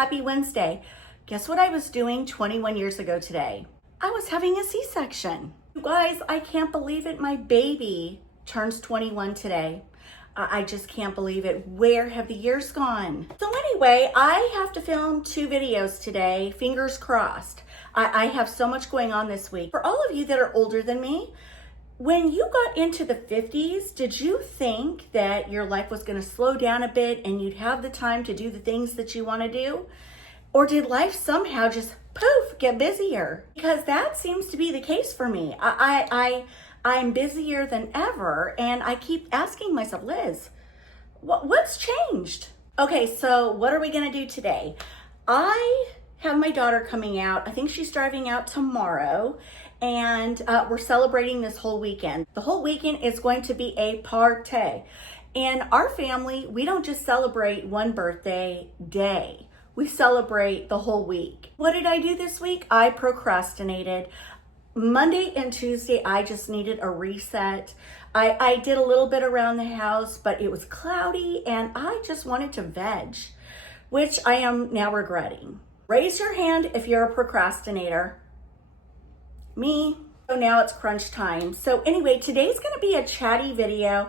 Happy Wednesday. Guess what I was doing 21 years ago today? I was having a C-section. You guys, I can't believe it. My baby turns 21 today. I just can't believe it. Where have the years gone? So anyway, I have to film 2 videos today, fingers crossed. I have so much going on this week. For all of you that are older than me, when you got into the 50s, did you think that your life was going to slow down a bit and you'd have the time to do the things that you want to do? Or did life somehow just poof, get busier? Because that seems to be the case for me. I'm busier than ever, and I keep asking myself, Liz, what's changed? Okay, so what are we going to do today? I have my daughter coming out. I think she's driving out tomorrow, and we're celebrating this whole weekend. The whole weekend is going to be a party. In our family, we don't just celebrate one birthday day. We celebrate the whole week. What did I do this week? I procrastinated. Monday and Tuesday, I just needed a reset. I did a little bit around the house, but it was cloudy and I just wanted to veg, which I am now regretting. Raise your hand if you're a procrastinator. Me. So now it's crunch time. So anyway, today's going to be a chatty video.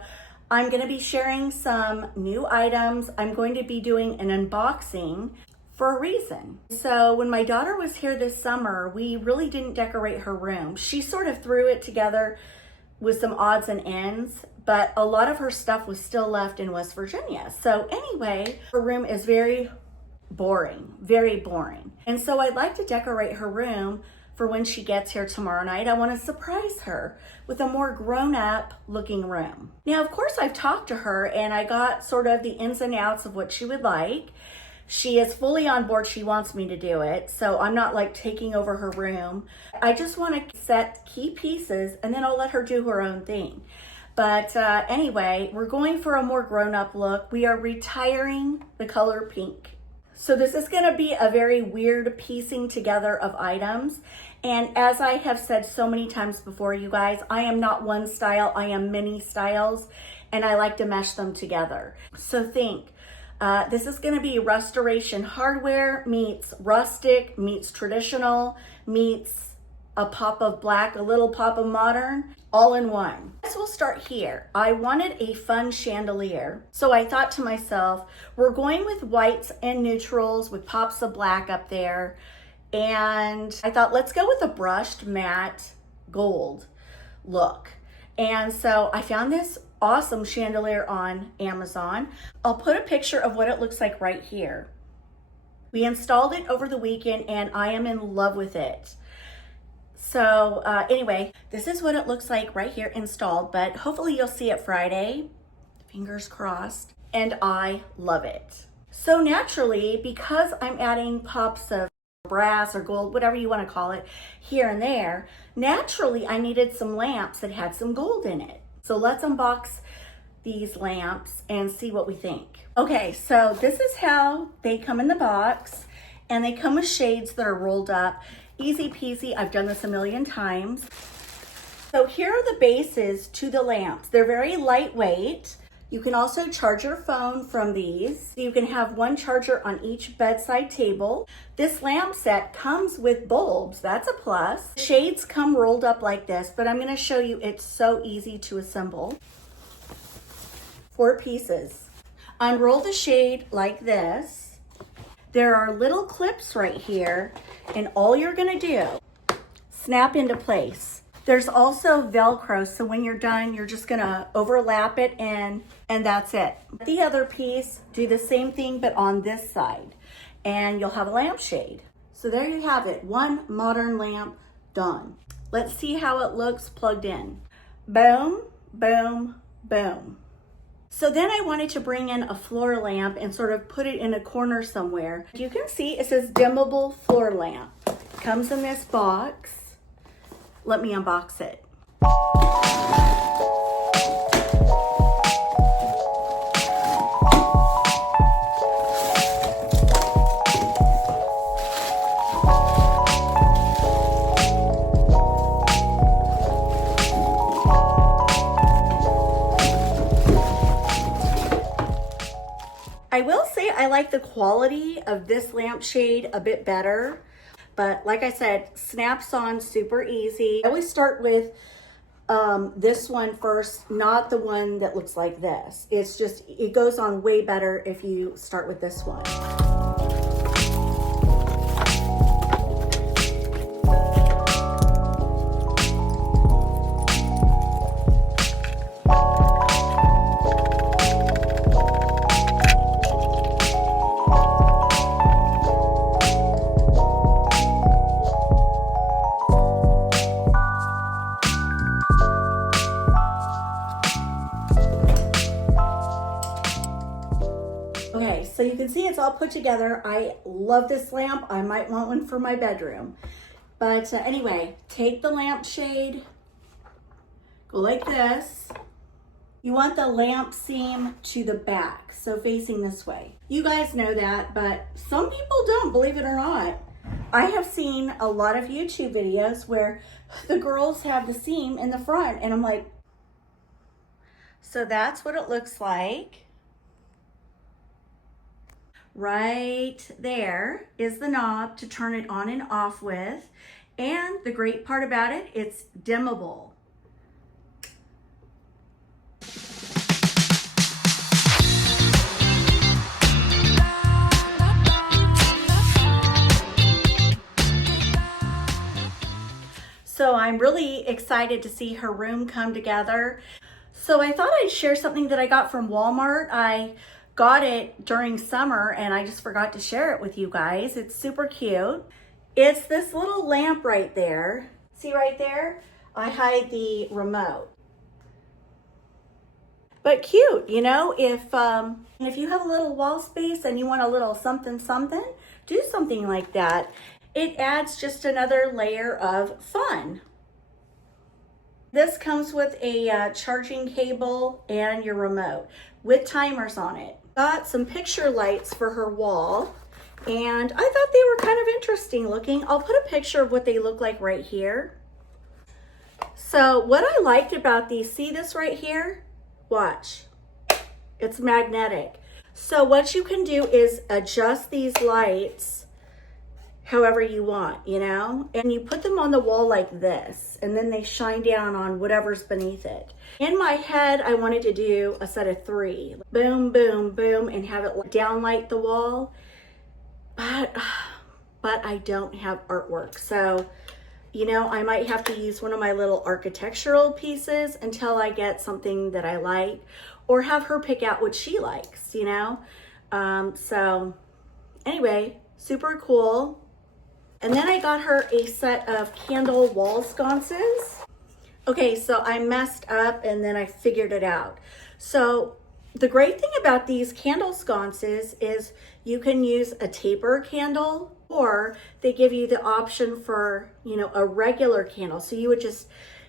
I'm going to be sharing some new items. I'm going to be doing an unboxing for a reason. So when my daughter was here this summer, we really didn't decorate her room. She sort of threw it together with some odds and ends, but a lot of her stuff was still left in West Virginia. So anyway, her room is very boring. And so I'd like to decorate her room for when she gets here tomorrow night. I want to surprise her with a more grown-up looking room. Now, of course, I've talked to her and I got sort of the ins and outs of what she would like. She is fully on board. She wants me to do it. So I'm not like taking over her room. I just want to set key pieces and then I'll let her do her own thing. But anyway, we're going for a more grown-up look. We are retiring the color pink. So this is going to be a very weird piecing together of items. And as I have said so many times before, you guys, I am not one style, I am many styles, and I like to mesh them together. So think, this is going to be restoration hardware meets rustic, meets traditional, meets a pop of black, a little pop of modern, all in one. So we'll start here. I wanted a fun chandelier. So I thought to myself, we're going with whites and neutrals with pops of black up there. And I thought, let's go with a brushed matte gold look. And so I found this awesome chandelier on Amazon. I'll put a picture of what it looks like right here. We installed it over the weekend and I am in love with it. So anyway, this is what it looks like right here installed, but hopefully you'll see it Friday, fingers crossed, and I love it. So naturally, because I'm adding pops of brass or gold, whatever you want to call it, here and there, naturally I needed some lamps that had some gold in it. So let's unbox these lamps and see what we think. Okay, so this is how they come in the box, and they come with shades that are rolled up. Easy peasy, I've done this a million times. So here are the bases to the lamps. They're very lightweight. You can also charge your phone from these. You can have one charger on each bedside table. This lamp set comes with bulbs, that's a plus. Shades come rolled up like this, but I'm gonna show you it's so easy to assemble. 4 pieces. Unroll the shade like this. There are little clips right here, and all you're gonna do, snap into place. There's also Velcro, so when you're done, you're just gonna overlap it and that's it. The other piece, do the same thing, but on this side, and you'll have a lampshade. So there you have it, one modern lamp done. Let's see how it looks plugged in. Boom, boom, boom. So then I wanted to bring in a floor lamp and sort of put it in a corner somewhere. You can see it says dimmable floor lamp. Comes in this box. Let me unbox it. I will say I like the quality of this lampshade a bit better, but like I said, snaps on super easy. I always start with this one first, not the one that looks like this. It's just, it goes on way better if you start with this one. Okay, so you can see it's all put together. I love this lamp. I might want one for my bedroom. But anyway, take the lampshade, go like this. You want the lamp seam to the back, so facing this way. You guys know that, but some people don't, believe it or not. I have seen a lot of YouTube videos where the girls have the seam in the front, and I'm like, so that's what it looks like. Right there is the knob to turn it on and off with. And the great part about it, it's dimmable. So I'm really excited to see her room come together. So I thought I'd share something that I got from Walmart. I got it during summer and I just forgot to share it with you guys. It's super cute. It's this little lamp right there. See right there? I hide the remote. But cute, you know, if you have a little wall space and you want a little something, do something like that. It adds just another layer of fun. This comes with a charging cable and your remote with timers on it. Got some picture lights for her wall, and I thought they were kind of interesting looking. I'll put a picture of what they look like right here. So what I liked about these, see this right here? Watch, it's magnetic. So what you can do is adjust these lights however you want, you know, and you put them on the wall like this, and then they shine down on whatever's beneath it. In my head, I wanted to do a set of 3, boom, boom, boom, and have it downlight the wall, but I don't have artwork. So, you know, I might have to use one of my little architectural pieces until I get something that I like, or have her pick out what she likes, you know? So anyway, super cool. And then I got her a set of candle wall sconces. Okay, so I messed up and then I figured it out. So the great thing about these candle sconces is you can use a taper candle, or they give you the option for, you know, a regular candle. So you would just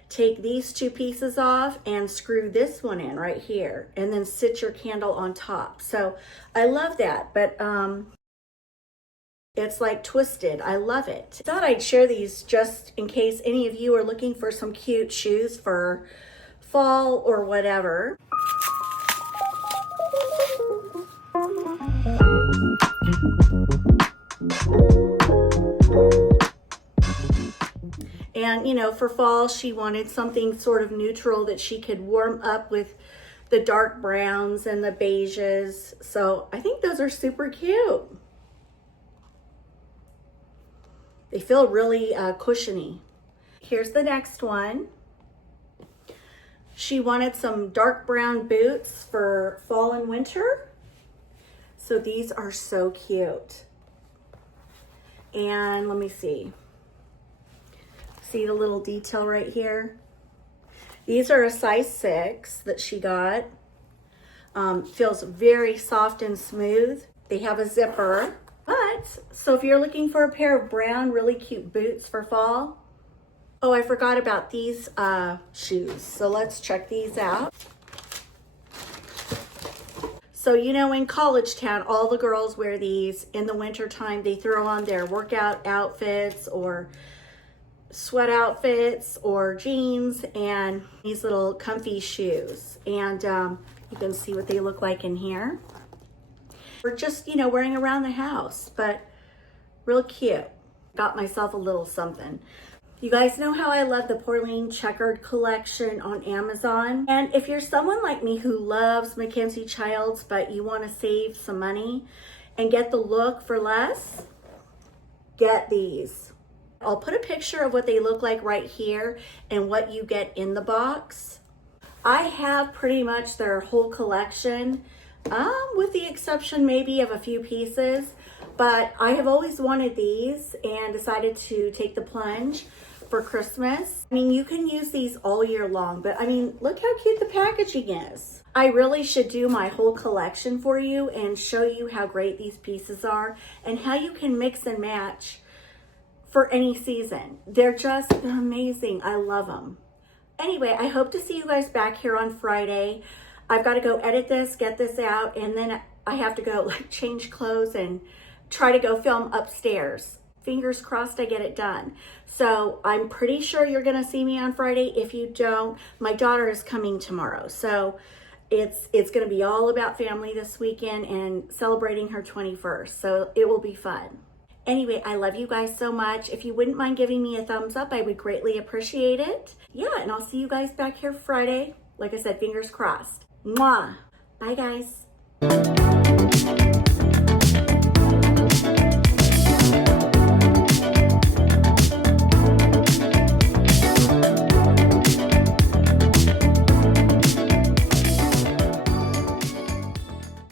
take these 2 pieces off and screw this one in right here, and then sit your candle on top. So I love that, but it's like twisted. I love it. Thought I'd share these just in case any of you are looking for some cute shoes for fall or whatever. And you know, for fall, she wanted something sort of neutral that she could warm up with the dark browns and the beiges. So I think those are super cute. They feel really cushiony. Here's the next one. She wanted some dark brown boots for fall and winter. So these are so cute. And let me see. See the little detail right here? These are a size 6 that she got. Feels very soft and smooth. They have a zipper. But, so if you're looking for a pair of brown, really cute boots for fall. Oh, I forgot about these shoes. So let's check these out. So, you know, in college town, all the girls wear these in the winter time. They throw on their workout outfits or sweat outfits or jeans and these little comfy shoes. And you can see what they look like in here. or just, you know, wearing around the house, but real cute. Got myself a little something. You guys know how I love the Pauline checkered collection on Amazon. And if you're someone like me who loves Mackenzie Childs, but you want to save some money and get the look for less, get these. I'll put a picture of what they look like right here and what you get in the box. I have pretty much their whole collection, with the exception maybe of a few pieces, but I have always wanted these and decided to take the plunge for Christmas. I mean, you can use these all year long, but I mean, look how cute the packaging is. I really should do my whole collection for you and show you how great these pieces are and how you can mix and match for any season. They're just amazing. I love them. Anyway, I hope to see you guys back here on Friday. I've got to go edit this, get this out, and then I have to go like change clothes and try to go film upstairs. Fingers crossed I get it done. So I'm pretty sure you're gonna see me on Friday. If you don't, my daughter is coming tomorrow. So it's gonna be all about family this weekend and celebrating her 21st. So it will be fun. Anyway, I love you guys so much. If you wouldn't mind giving me a thumbs up, I would greatly appreciate it. Yeah, and I'll see you guys back here Friday. Like I said, fingers crossed. Mwah. Bye guys.